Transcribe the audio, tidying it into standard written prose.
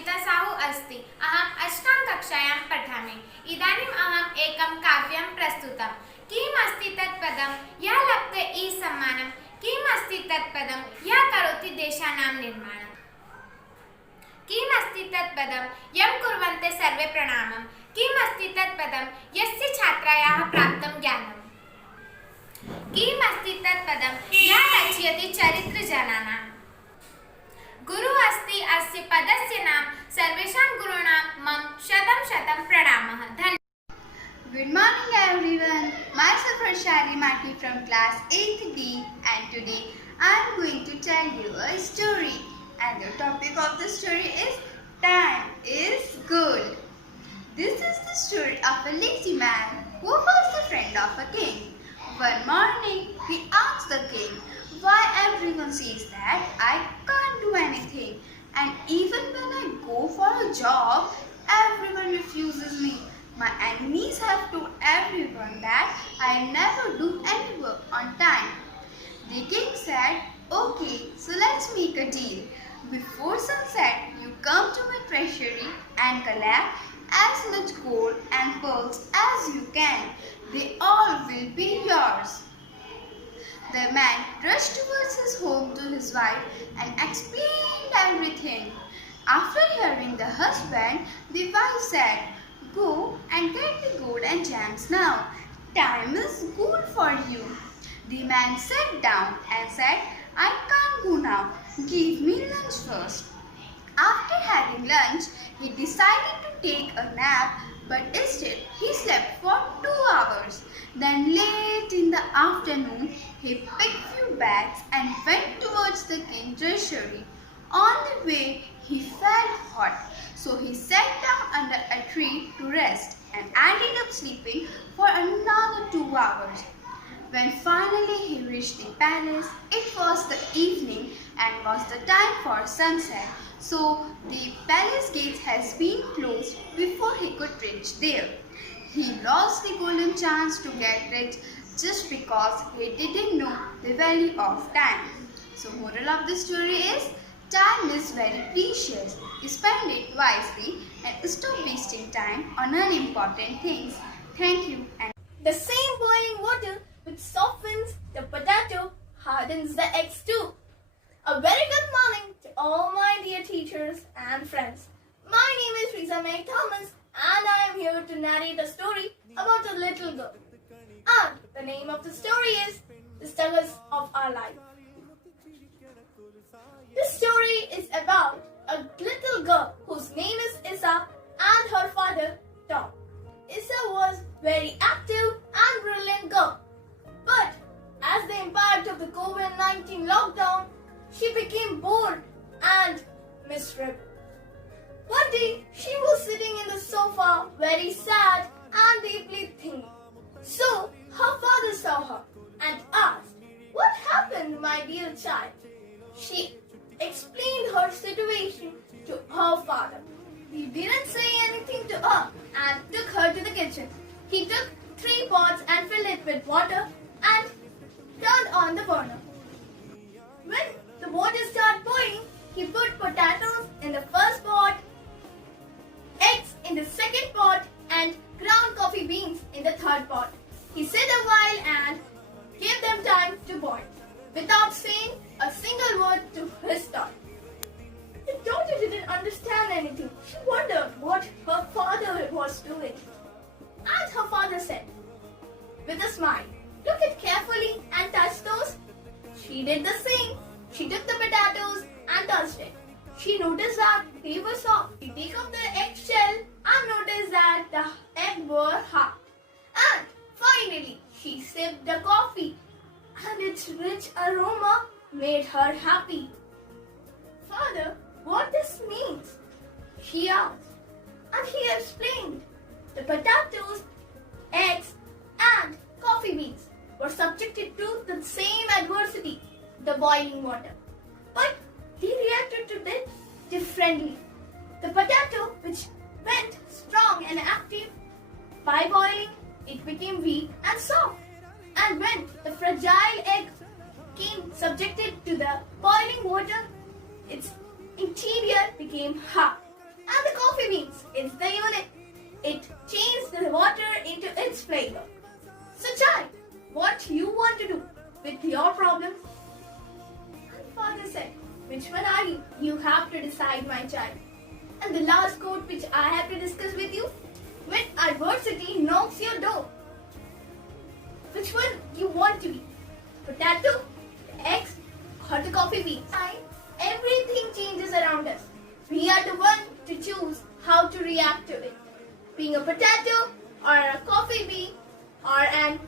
अर्पिता साहू अस्ति। अहम् अष्टां कक्षायां पठामि। इदानीम् अहम् एकं काव्यं प्रस्तुतं। किम् अस्ति तत् पदं यः लभते सम्मानं, किम् अस्ति तत् पदं यः करोति देशानां निर्माणम्, किम् अस्ति तत् पदं यं कुर्वन्ते सर्वे प्रणामं, किम् अस्ति तत् पदं यस्य छात्रायाः प्राप्तं ज्ञानम्, किम् अस्ति तत् पदं यः रचयति चरित्रजनानाम्। गुरु अस्ति अस्य पदस्य नाम। सर्वेषां गुरूणां मम शतं शतं प्रणामः। Good morning everyone. Myself Harshali Mati from class 8D and today I am going to tell you a story. And the topic of the story is Time is Gold. This is the story of a lazy man who was the friend of a king. One morning he asked the king, why everyone says that I can't do anything, and even when I go for a job, everyone refuses me. My enemies have told everyone that I never do any work on time. The king said, okay, so let's make a deal. Before sunset, you come to my treasury and collect as much gold and pearls as you can. They all will be yours. The man rushed towards his home to his wife and explained everything. After hearing the husband, the wife said, go and get the gold and gems now. Time is gold for you. The man sat down and said, I can't go now. Give me lunch first. After having lunch, he decided to take a nap, but instead he slept for 2 hours. Then late in the afternoon, he picked few bags and went towards the king's treasury. On the way, he felt hot, so he sat down under a tree to rest and ended up sleeping for another 2 hours. When finally he reached the palace, it was the evening and was the time for sunset. So the palace gates has been closed before he could reach there. He lost the golden chance to get rich just because he didn't know the value of time. So moral of the story is, time is very precious. Spend it wisely and stop wasting time on unimportant things. Thank you. And the same boiling water which softens the potato hardens the eggs too. A very good morning to all my dear teachers and friends. My name is Risa May Thomas and I am here to narrate a story about a little girl. And the name of the story is The Struggles of Our Life. This story is about a little girl whose name is Issa and her father Tom. Issa was very active and brilliant girl. But as the impact of the COVID-19 lockdown, she became bored and miserable. One day, she was sitting in the sofa, very sad and deeply thinking. So, her father saw her and asked, what happened, my dear child? She explained her situation to her father. He didn't say anything to her and took her to the kitchen. He took 3 pots and filled it with water and turned on the burner. When the water started boiling, he put potatoes in the first pot, eggs in the second pot, and ground coffee beans in the third pot. He sat a while and gave them time to boil, without saying a single word to his daughter. The daughter didn't understand anything. She wondered what her father was doing. And her father said, with a smile, look it carefully and touch those. She did the same. She took the potatoes and touched it. She noticed that they were soft. She took off the eggshell and noticed that the egg were hard. And finally, she sipped the coffee and its rich aroma made her happy. Father, what this means? She asked. And he explained. The potatoes, eggs and coffee beans were subjected to the same adversity, the boiling water. But they reacted to it differently. The potato, which went strong and active, by boiling, it became weak and soft. And when the fragile egg came subjected to the boiling water, its interior became hard. flavor. So child, what you want to do with your problem? And father said, which one are you? You have to decide, my child. And the last quote which I have to discuss with you, when adversity knocks your door, which one you want to be? Potato, eggs, or the coffee beans? Everything changes around us. We are the one to choose how to react to it. Being a potato or a coffee bean or an